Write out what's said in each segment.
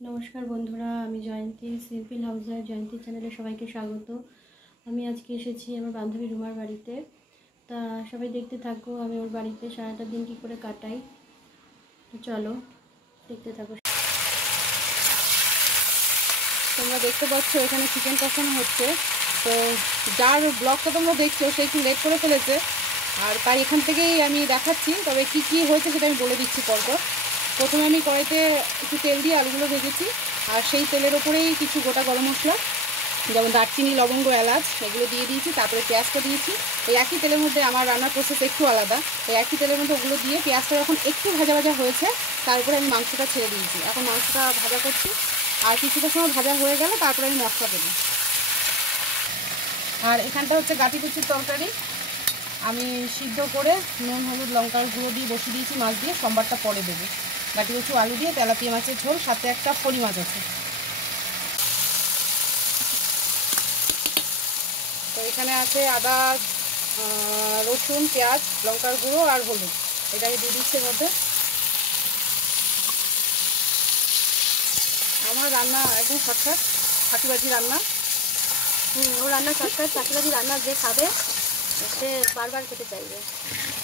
নমস্কার বন্ধুরা, আমি জয়ন্তী, সিম্পল হাউসের জয়ন্তী চ্যানেলে সবাইকে স্বাগত। আমি আজকে এসেছি আমার বান্ধবী রুমার বাড়িতে। তা সবাই দেখতে থাকো আমি ওর বাড়িতে সারাটা দিন কী করে কাটাই। তো চলো দেখতে থাকো। তোমরা দেখতে পাচ্ছ এখানে চিকেন কষানো হচ্ছে। তো যার ব্লগটা তোমরা দেখছো সে একটু লেট করে ফেলেছে, আর তাই এখান থেকেই আমি দেখাচ্ছি। তবে কি কি হয়েছে সেটা আমি বলে দিচ্ছি পরপর। প্রথমে আমি কড়াইতে একটু তেল দিয়ে আলুগুলো ভেজেছি, আর সেই তেলের ওপরেই কিছু গোটা গরম মশলা যেমন দারচিনি, লবঙ্গ, এলাচ এগুলো দিয়ে দিয়েছি। তারপরে পেঁয়াজটা দিয়েছি। ওই একই তেলের মধ্যে, আমার রান্নার প্রসেস একটু আলাদা, ওই একই তেলের মধ্যে ওগুলো দিয়ে পেঁয়াজটা যখন একটু ভাজা ভাজা হয়েছে তারপরে আমি মাংসটা ছেড়ে দিয়েছি। এখন মাংসটা ভাজা করছি, আর কিছুটা সময় ভাজা হয়ে গেলে তারপরে আমি মশলা দেবো। আর এখানটা হচ্ছে গাঁটি কুচির তরকারি। আমি সিদ্ধ করে নুন, হলুদ, লঙ্কার গুঁড়ো দিয়ে বসিয়ে দিয়েছি মাছ দিয়ে। সোমবারটা পরে দেবো। গাঁটি কুচু আলু দিয়ে তেলাপিয়া মাছের ঝোল, সাথে একটা ফড়ি মাছ আছে। তো এখানে আছে আদা, রসুন, পেঁয়াজ, লঙ্কার গুঁড়ো আর হলুদ। এটাকে দিয়ে দিচ্ছে মধ্যে। আমার রান্না একদম শর্টকাট, ফাঁকিবাজি রান্না। ও রান্না শর্টকাট, চাকরিবাজি রান্না যে খাবে সে বারবার খেতে চাইবে।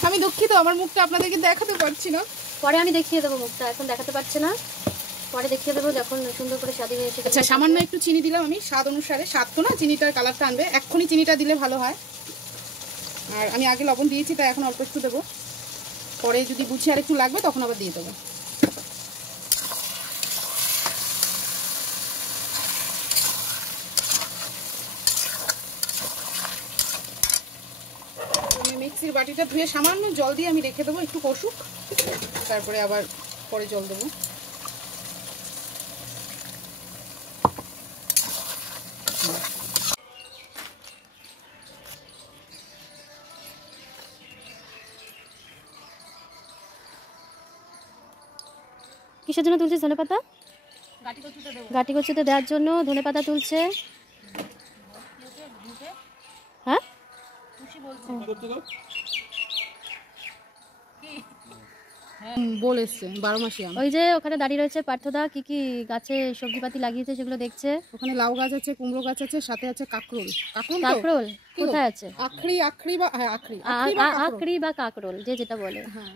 আমি দুঃখিত, আমার মুখটা আপনাদেরকে দেখাতে পারছি না। পরে আমি দেখিয়ে দেবো মুখটা, এখন দেখাতে পারছে না, পরে দেখিয়ে দেবো যখন সুন্দর করে স্বাদে এসে। আচ্ছা, সামান্য একটু চিনি দিলাম আমি স্বাদ অনুসারে। স্বাদ তো না, চিনিটার কালারটা আনবে, এক্ষুনি চিনিটা দিলে ভালো হয়। আর আমি আগে লবণ দিয়েছি, তাই এখন অল্প একটু দেবো। পরে যদি বুঝি আর একটু লাগবে তখন আবার দিয়ে দেবো। আমি মিক্সির বাটিটা ধুয়ে সামান্য জল দিয়ে আমি রেখে দেবো, একটু কষুক, তারপরে আবার পরে জল দেবো। কিসের জন্য তুলছিস ধনে পাতা? গাটি কচুতে দেওয়ার জন্য ধনে পাতা তুলছে। হ্যাঁ, বল এসছে 12 মাসি আম। ওই যে ওখানে দাঁড়িয়ে রয়েছে পার্থদা, কি কি গাছে সবজিপাতি লাগিয়েছে সেগুলো দেখছে। ওখানে লাউ গাছ আছে, কুমড়ো গাছ আছে, সাথে আছে কাকরোল। কাকরোল কোথায় আছে? আখড়ি বা হ্যাঁ আখড়ি আখড়ি বা কাকরোল, যে যেটা বলে। হ্যাঁ,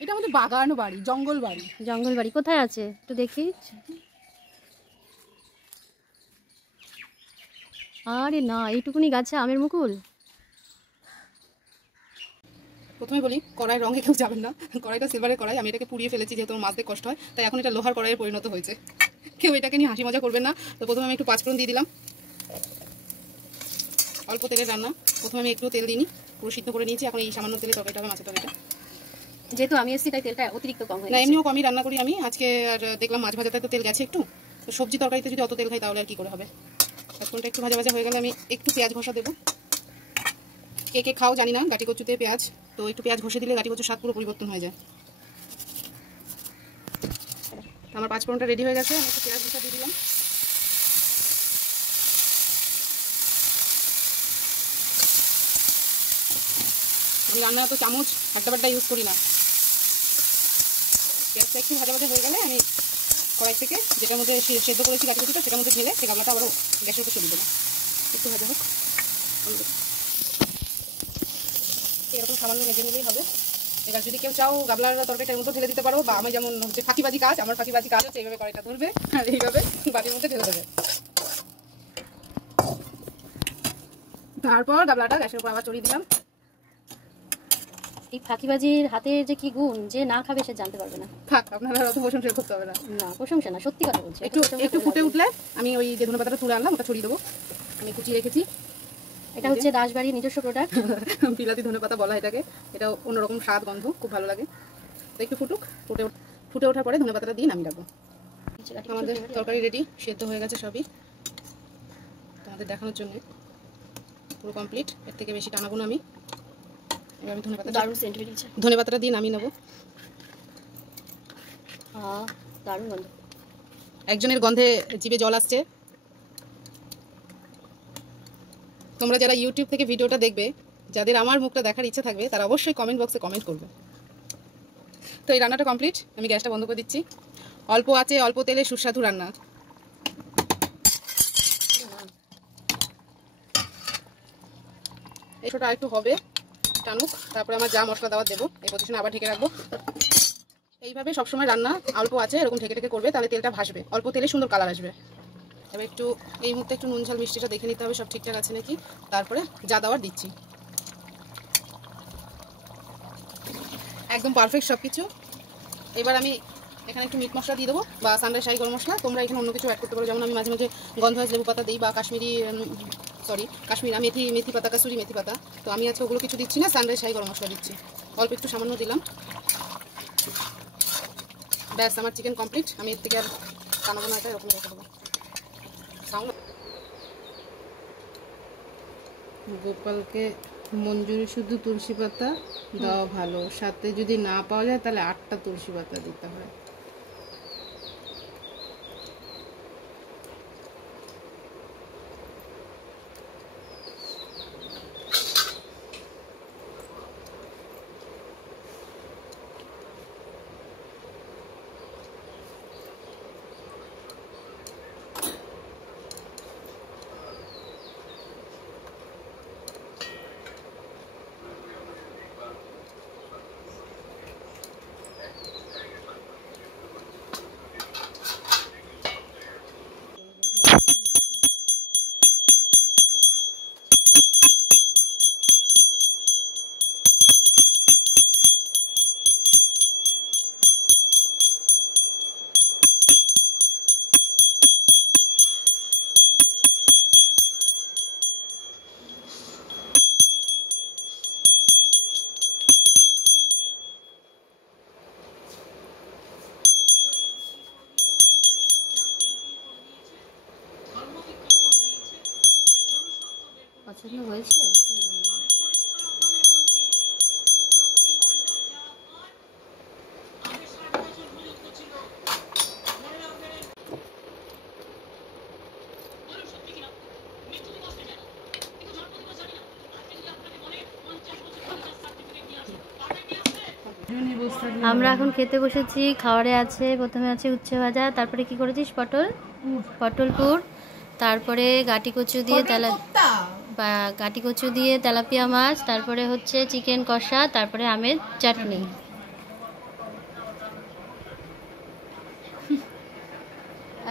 এটা আমাদের বাগান বাড়ি, জঙ্গল বাড়ি। জঙ্গল বাড়ি কোথায় আছে একটু দেখি। আরে না, এইটুকুনি গাছে আমের মুকুল। প্রথমে বলি, কড়াই রঙে কেউ যাবেন না। কড়াইটা সিলভারের কড়াই, আমি এটাকে পুড়িয়ে ফেলেছি যেহেতু মাছ দিয়ে কষ্ট হয়, তাই এখন এটা লোহার কড়াইয়ে পরিণত হয়েছে। কেউ এটাকে নিয়ে হাসি মজা করবেন না। তো প্রথমে আমি একটু পাঁচফোড়ন দিয়ে দিলাম। অল্প তেলের রান্না, প্রথমে আমি একটু তেল দিইনি, পুরো সিদ্ধ করে নিয়েছি। এখন এই সামান্য তেলে তরকারিটা হবে, মাছের তরকারিটা। যেহেতু আমি এসেছি তাই তেলটা অতিরিক্ত কম হয়ে না, এমনিও কমই রান্না করি আমি আজকে। আর দেখলাম মাছ ভাজাতে তো তেল গেছে একটু, তো সবজি তরকারিতে যদি অত তেল খাই তাহলে আর কি করে হবে। পাঁচফোড়নটা একটু ভাজা ভাজা হয়ে গেলে আমি একটু পেঁয়াজ ঘষা দেবো। কে কে খাও জানি না গাটি কচুতে পেঁয়াজ, তো একটু পেঁয়াজ ঘষে দিলে গাটি কচুর স্বাদ পুরো পরিবর্তন হয়ে যায়। আমার পাঁচফোড়নটা রেডি হয়ে গেছে, আমি একটু পেঁয়াজ ঘষা দিয়ে দিলাম। আমি রান্নায় তো চামচ আড্ডা বাড্ডা ইউজ করি না। পেঁয়াজটা একটু ভাজা ভাজা হয়ে গেলে আমি কড়াই থেকে যেটার মধ্যে সেদ্ধ করেছি গাটি কচুটা সেটার মধ্যে ঢেলে সেই গামলাটা আবারও গ্যাসের উপর চলে দেবো। একটু ভাজা হোক, এরকম সামান্য ভেজে নিলেই হবে। এবার যদি কেউ চাও গাবলার তরকারিটার মধ্যে ঢেলে দিতে পারো, বা আমি যেমন হচ্ছে ফাঁকিবাজি কাজ, আমার ফাঁকিবাজি কাজ হচ্ছে এইভাবে কড়াইটা ধরবে আর এইভাবে বাটির মধ্যে ঢেলে দেবে। তারপর গাবলাটা গ্যাসের উপর আবার চড়িয়ে দিলাম। এই ফাঁকিবাজির হাতে যে কি গুণ, যে না খাবে সে জানতে পারবে না। থাক, আপনারা অত প্রশংসা করতে হবে না। না প্রশংসা না, সত্যি কথা বলছি। একটু ফুটে উঠলে আমি ওই যে ধনে পাতাটা তুলে আনলাম ওটা ছড়িয়ে দেবো। আমি কুচিয়ে রেখেছি, এটা হচ্ছে দাসবাড়ির নিজস্ব প্রোডাক্ট, বিলাতি ধনে পাতা বলা এটাকে। এটা অন্যরকম স্বাদ, গন্ধ খুব ভালো লাগে। তো একটু ফুটুক, ফুটে ওঠার পরে ধনে পাতাটা দিয়ে নামিয়ে রাখবো। আমাদের তরকারি রেডি, সেদ্ধ হয়ে গেছে সবই। তোমাদের দেখানোর জন্য পুরো কমপ্লিট, এর থেকে বেশি টানাবো না আমি। এবার আমি ধনে পাতাটা দিয়ে নামিয়ে নেবো। দারুণ গন্ধ, একজনের গন্ধে জিভে জল আসছে। তোমরা যারা ইউটিউব থেকে ভিডিওটা দেখবে, যাদের আমার মুখটা দেখার ইচ্ছা থাকবে, তারা অবশ্যই কমেন্ট বক্সে কমেন্ট করবে। তো এই রান্নাটা কমপ্লিট, আমি গ্যাসটা বন্ধ করে দিচ্ছি। অল্প আছে অল্প তেলে সুস্বাদু রান্না। এই ছোটা একটু হবে টানুক, তারপরে আমার যা মশলা দেওয়ার দেবো, এই পজিশনে আবার ঢেকে রাখবো। এইভাবে সবসময় রান্না অল্প আছে এরকম ঢেকে ঢেকে করবে, তাহলে তেলটা ভাসবে, অল্প তেলে সুন্দর কালার আসবে। এবার একটু এই মুহূর্তে একটু নুন ঝাল মিষ্টিটা দেখে নিতে হবে সব ঠিকঠাক আছে নাকি, তারপরে যা দেওয়ার দিচ্ছি। একদম পারফেক্ট সব কিছু। এবার আমি এখানে একটু মিট মশলা দিয়ে দেবো বা সানরাইজ শাহি গরম মশলা, তোমরা এখানে অন্য কিছু অ্যাড করতে পারো, যেমন আমি মাঝে মাঝে গন্ধরাজ লেবু পাতা দিই বা কাশ্মীরি মেথি পাতা, কাসুরি মেথি পাতা। তো আমি আজকে ওগুলো কিছু দিচ্ছি না, সানরাইজ শাহি গরম মশলা দিচ্ছি, অল্প একটু সামান্য দিলাম। ব্যাস আমার চিকেন কমপ্লিট। আমি এর থেকে আর টানাবো না, এটা এরকম রেখে দেবো। গোপালকে মঞ্জুরি শুধু তুলসী পাতা দেওয়া ভালো, সাথে যদি না পাওয়া যায় তাহলে 8টা তুলসী পাতা দিতে হয়। পছন্দ হয়েছে? আমরা এখন খেতে বসেছি। খাবারে আছে, প্রথমে আছে উচ্ছে ভাজা, তারপরে কি করেছিস? পটল পুর, তারপরে গাটি কচু দিয়ে তেলাপিয়া মাছ, তারপরে হচ্ছে চিকেন কষা, তারপরে আমের চাটনি।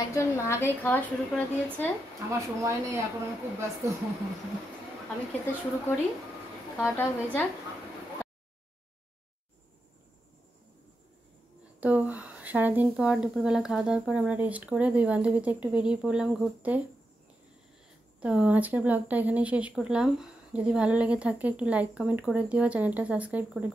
একজন আগেই খাওয়া শুরু করে দিয়েছে। আমার সময় নেই এখন, আমি খুব ব্যস্ত। আমি খেতে শুরু করি, খাওয়াটা হয়ে যাক। তো সারাদিন পর দুপুরবেলা খাওয়া দাওয়ার পর আমরা রেস্ট করে দুই বান্ধবীতে একটু বেরিয়ে পড়লাম ঘুরতে। তো আজকের ব্লগটা এখানেই শেষ করলাম। যদি ভালো লেগে থাকে একটু লাইক কমেন্ট করে দিও, চ্যানেলটা সাবস্ক্রাইব করে